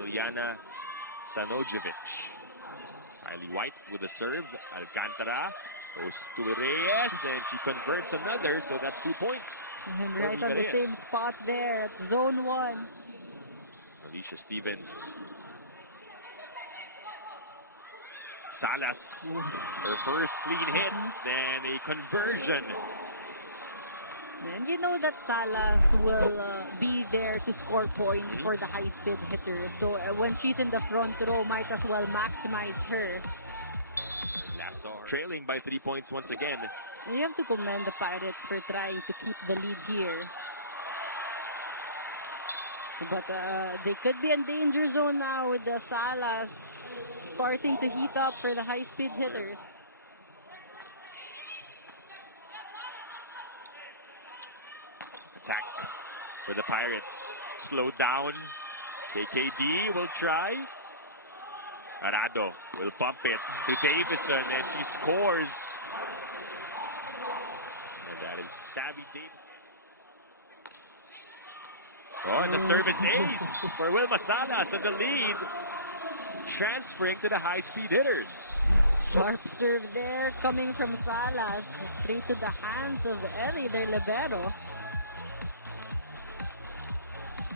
Ilyana Sanojevic. Riley White with the serve. Alcantara goes to Reyes, and she converts another, so that's 2 points. And right on the same spot there at zone 1. Alicia Stevens. Salas, her first clean hit, and a conversion. And you know that Salas will be there to score points for the high-speed hitters. So when she's in the front row, might as well maximize her. Trailing by 3 points once again. And you have to commend the Pirates for trying to keep the lead here. But they could be in danger zone now with the Salas starting to heat up for the high-speed hitters. Attack for the Pirates. Slowed down. KKD will try. Arado will bump it to Davison, and she scores. And that is Savvy Davison. Oh, and the service ace for Wilma Salas at the lead. Transferring to the high-speed hitters. Sharp serve there coming from Salas. Straight to the hands of Ellie, their libero.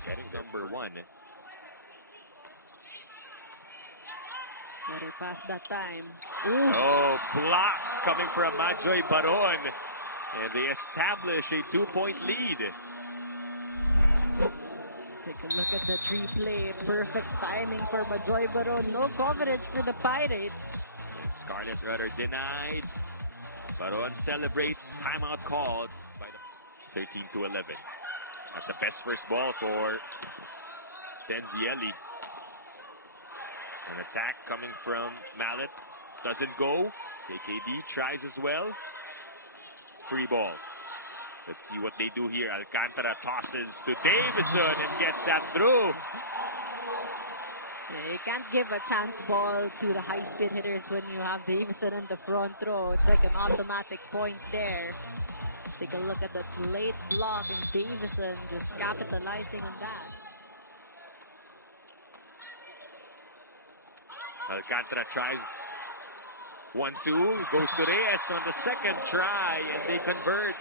Getting number 1. Better pass that time. Ooh. Oh, block coming from Majoy Baron. And they establish a 2-point lead. Take a look at the replay. Perfect timing for Majoy Baron. No coverage for the Pirates. And Scarlett Rudder denied. Baron celebrates. Timeout called by the 13-11. That's the best first ball for Denzielli. An attack coming from Mallet. Doesn't go. KKD tries as well. Free ball. Let's see what they do here. Alcantara tosses to Davison and gets that through. You can't give a chance ball to the high-speed hitters when you have Davison in the front row. It's like an automatic point there. Take a look at that late block, and Davison just capitalizing on that. Alcantara tries 1-2, goes to Reyes on the second try, and they convert.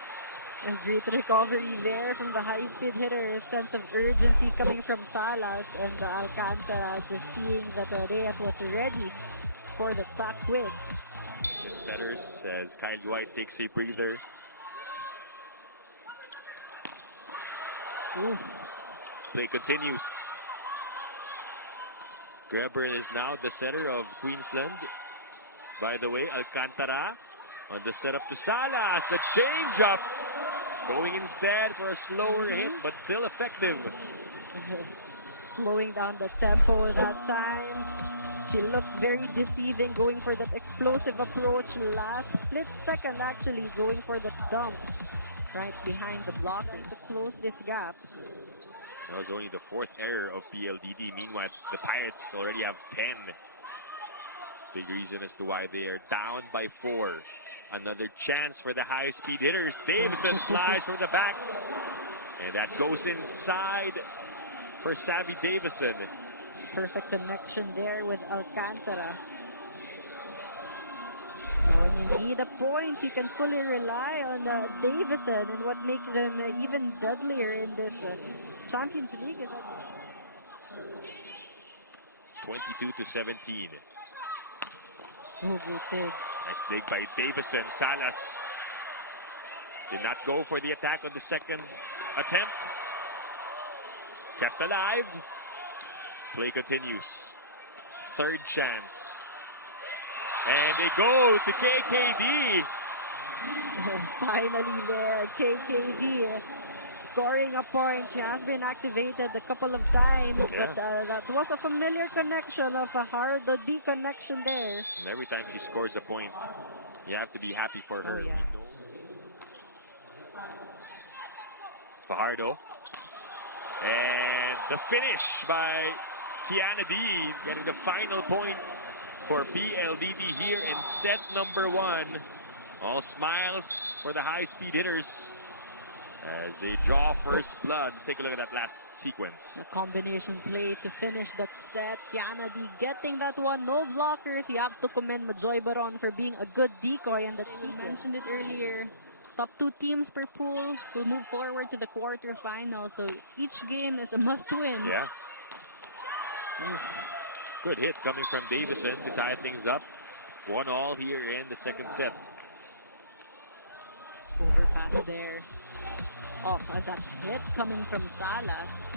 And great recovery there from the high-speed hitter. Sense of urgency coming from Salas, and Alcantara just seeing that Reyes was ready for the back quick. Setters as Kylie White takes a breather. Ooh. Play continues. Greber is now the center of Queensland. By the way, Alcantara on the setup to Salas. The change-up going instead for a slower hit, but still effective. Slowing down the tempo that time. She looked very deceiving, going for that explosive approach. Last split second, actually, going for the dump right behind the block to close this gap. That was only the 4th error of PLDT. Meanwhile, the Pirates already have 10. Big reason as to why they are down by 4. Another chance for the high-speed hitters. Davison flies from the back. And that goes inside for Savvy Davison. Perfect connection there with Alcantara. When you need a point, you can fully rely on Davison, and what makes him even deadlier in this Champions League is that 22-17. Oh, good take. Nice dig by Davison. Salas did not go for the attack on the second attempt. Kept alive. Play continues. Third chance. And they go to KKD. Finally there, KKD scoring a point. She has been activated a couple of times, but that was a familiar connection of a hard D connection there. And every time she scores a point, you have to be happy for her. Oh, yeah. Fajardo. And the finish by Tiana D, getting the final point for PLDT here in set number 1. All smiles for the high-speed hitters. As they draw first blood, take a look at that last sequence. A combination play to finish that set. Kennedy getting that one. No blockers. You have to commend Majoy Baron for being a good decoy. And that's, we mentioned it earlier. Top 2 teams per pool will move forward to the quarterfinals. So each game is a must-win. Yeah. Good hit coming from Davison to tie things up. 1-1 here in the second set. Overpass there. Off that hit coming from Salas.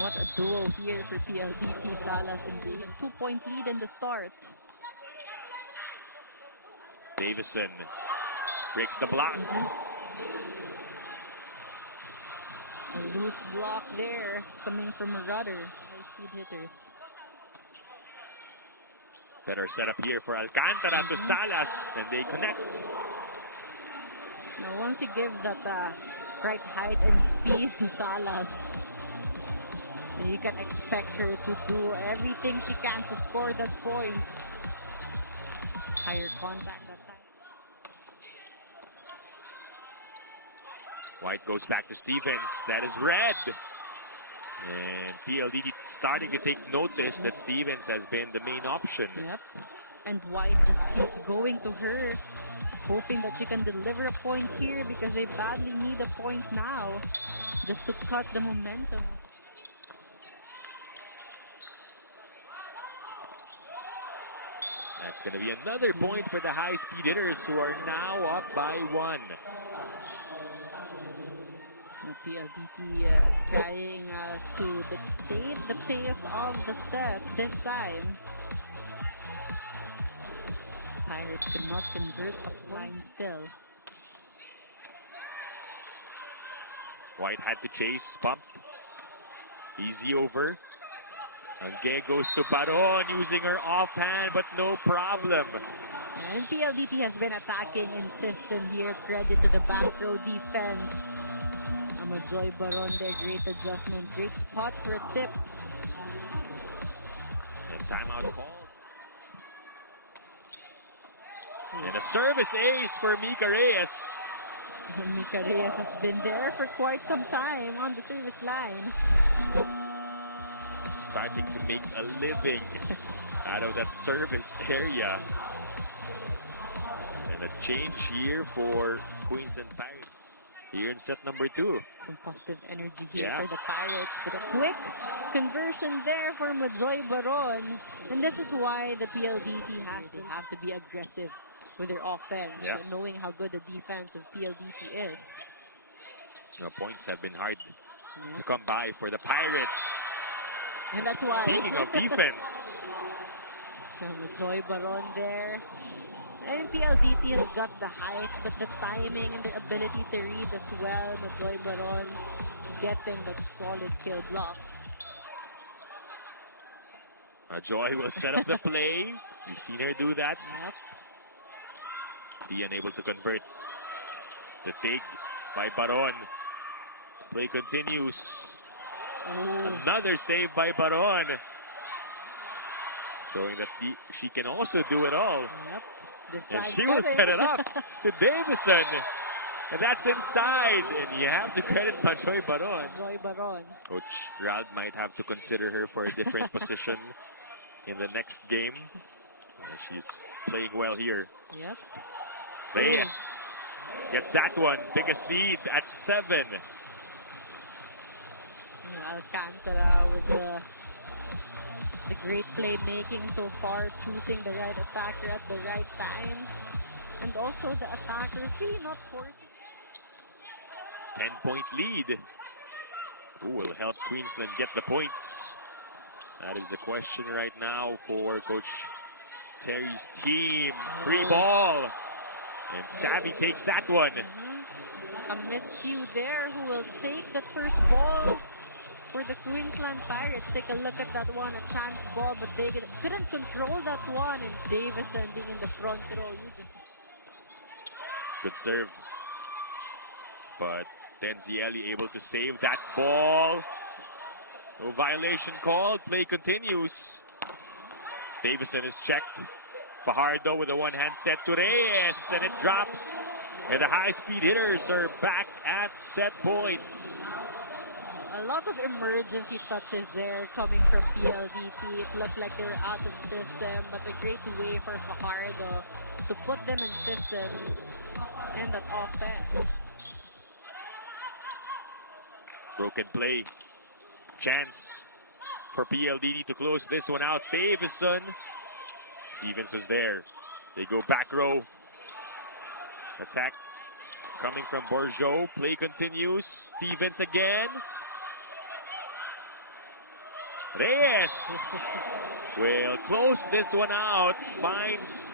What a duo here for PLDT. Salas and Davison. 2-point lead in the start. Davison breaks the block. A loose block there coming from Rudder. High Speed Hitters. Better setup here for Alcantara to Salas, and they connect. Now, once you give that right height and speed to Salas, you can expect her to do everything she can to score that point. Higher contact that time. White goes back to Stevens. That is red. And PLDT starting to take notice that Stevens has been the main option. Yep. And White just keeps going to her, hoping that she can deliver a point here because they badly need a point now just to cut the momentum. That's going to be another point for the High Speed Hitters, who are now up by 1. PLDT trying to dictate the pace of the set this time. Pirates cannot convert a line still. White had to chase, pop. Easy over. Angge goes to Baron using her offhand, but no problem. And PLDT has been attacking insistent here. Credit to the back row defense. Majoy Baron there, great adjustment. Great spot for a tip. And timeout call. And a service ace for Mika Reyes. Mika Reyes has been there for quite some time on the service line. Starting to make a living out of that service area. And a change here for Queensland Pirates here in set number 2. Some positive energy here for the Pirates. But a quick conversion there for Majoy Baron. And this is why the PLDT they have to be aggressive with their offense, knowing how good the defense of PLDT is. The points have been hard to come by for the Pirates. And that's why. Speaking of defense. Majoy Baron there. And PLDT has got the height, but the timing and the ability to read as well. Majoy Baron getting that solid kill block. Majoy will set up the play. You've seen her do that. Yep. Be unable to convert. The take by Baron. Play continues. Another save by Baron. Showing that she can also do it all. Yep. This And time she will set it up to Davison. And that's inside. And you have to credit Majoy Baron. Majoy Baron. Coach Ralph might have to consider her for a different position in the next game. She's playing well here. Yep. Reyes gets that one. Biggest lead at 7. Alcantara with the great playmaking so far, choosing the right attacker at the right time. And also the attacker is really not forcing. 10-point lead. Who will help Queensland get the points? That is the question right now for Coach Terry's team. Free ball. And Savvy takes that one. A miscue there who will take the first ball for the Queensland Pirates. Take a look at that one, a chance ball, but they couldn't control that one. And Davison being in the front row. Good serve. But Denzielli able to save that ball. No violation called. Play continues. Davison is checked. Fajardo with a one-hand set to Reyes, and it drops And the high-speed hitters are back at set point. A lot of emergency touches there coming from PLDT. It looked like they were out of system, but a great way for Fajardo to put them in systems and that offense. Broken play. Chance for PLDT to close this one out. Davison. Stevens was there. They go back row. Attack coming from Bourgeau. Play continues. Stevens again. Reyes will close this one out. Finds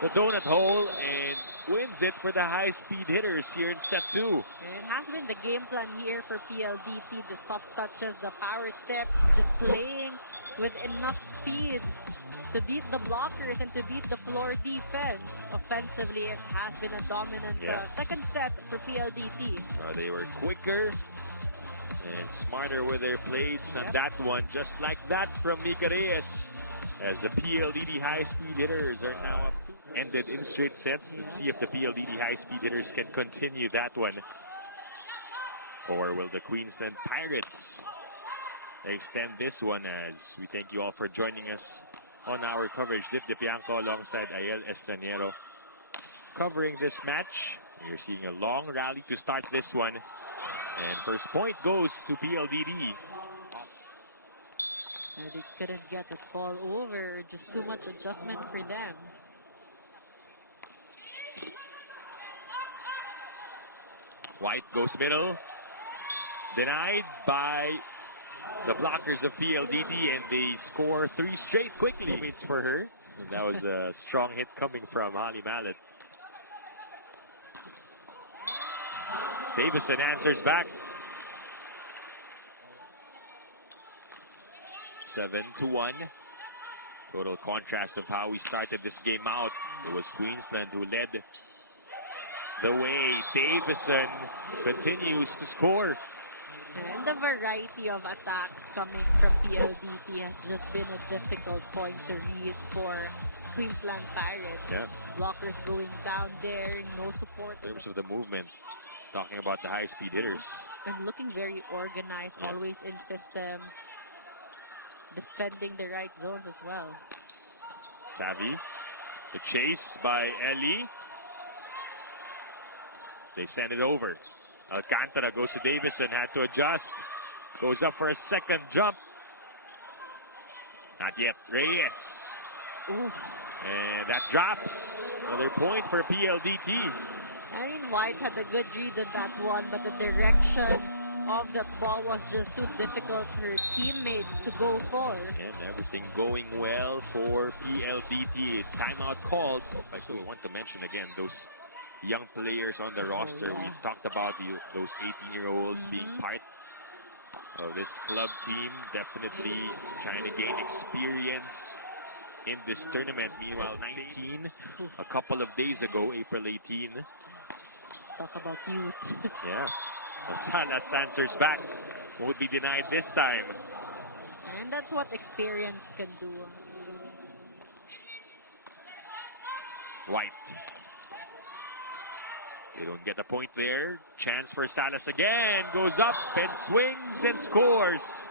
the donut hole and wins it for the high-speed hitters here in set 2. And it has been the game plan here for PLDT. The soft touches, the power tips, just playing with enough speed to beat the blockers and to beat the floor defense. Offensively, it has been a dominant second set for PLDT. They were quicker and smarter with their plays on that one, just like that from Mika Reyes, as the PLDT high-speed hitters are now ended in straight sets. Let's see if the PLDT high-speed hitters can continue that one. Or will the Queensland Pirates extend this one? As we thank you all for joining us on our coverage. Dip Dipianco alongside Ayel Estanero covering this match. You're seeing a long rally to start this one. And first point goes to PLDT. And they couldn't get the ball over. Just too much adjustment for them. White goes middle. Denied by the blockers of PLDT, and they score 3 straight quickly. It's for her. And that was a strong hit coming from Holly Mallet. Davison answers back. 7-1. Total contrast of how we started this game out. It was Queensland who led the way. Davison continues to score. And the variety of attacks coming from PLDT has just been a difficult point to read for Queensland Pirates. Yeah. Blockers going down there, no support. In terms of the movement, talking about the high-speed hitters. And looking very organized, always in system. Defending the right zones as well. Savvy. The chase by Ellie. They send it over. Alcantara goes to Davison, had to adjust. Goes up for a second jump. Not yet. Reyes. Ooh. And that drops. Another point for PLDT. I mean, White had a good read on that one, but the direction of that ball was just too difficult for her teammates to go for. And everything going well for PLDT. Timeout called. I still want to mention again those young players on the roster. We talked about those 18-year-olds being part of this club team. Definitely trying to gain experience in this tournament. Meanwhile, 19, a couple of days ago, April 18. Talk about youth. Yeah. Salas answers back. Won't be denied this time. And that's what experience can do. White. They don't get a point there. Chance for Salas again. Goes up and swings and scores.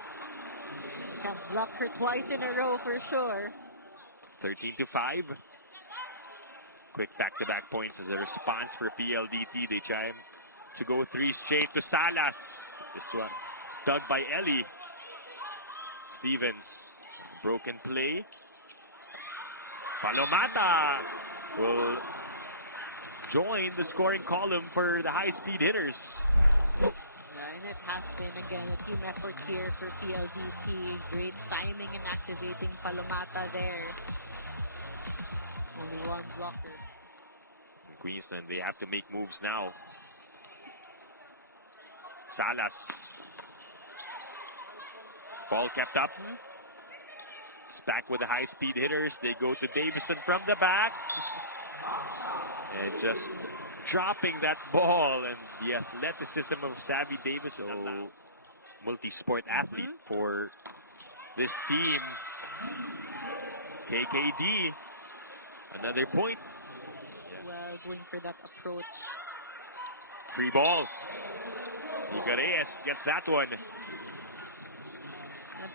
Can't block her twice in a row for sure. 13-5. Quick back-to-back points as a response for PLDT. They try to go 3 straight to Salas. This one dug by Ellie. Stevens. Broken play. Palomata will join the scoring column for the high-speed hitters. And it has been, again, a team effort here for PLDT. Great timing and activating Palomata there. Only one blocker. Queensland, they have to make moves now. Salas. Ball kept up. It's back with the high-speed hitters. They go to Davison from the back. And just dropping that ball, and the athleticism of Savvy Davison, a multi-sport athlete for this team. KKD, another point. Yeah. well, going for that approach. Free ball. Reyes gets that one. The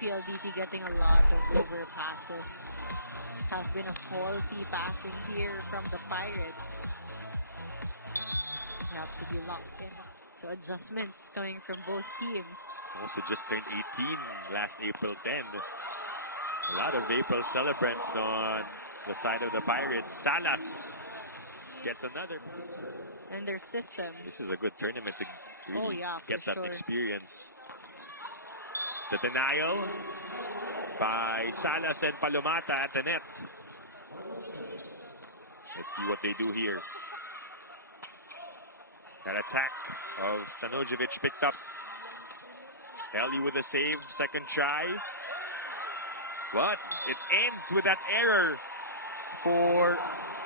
PLDT getting a lot of over passes. Has been a faulty passing here from the Pirates. You have to be locked in. So adjustments coming from both teams. Also just turned 18 last April 10. A lot of April celebrants on the side of the Pirates. Salas gets another. And their system. This is a good tournament to really get that experience. The denial by Salas and Palomata at the net. Let's see what they do here. That attack of Stanojevic picked up. Ellie with a save, second try. But it ends with that error for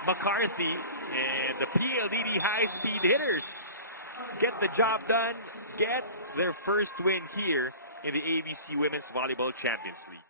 McCarthy, and the PLDT High Speed Hitters get the job done, get their first win here in the AVC Women's Volleyball Champions League.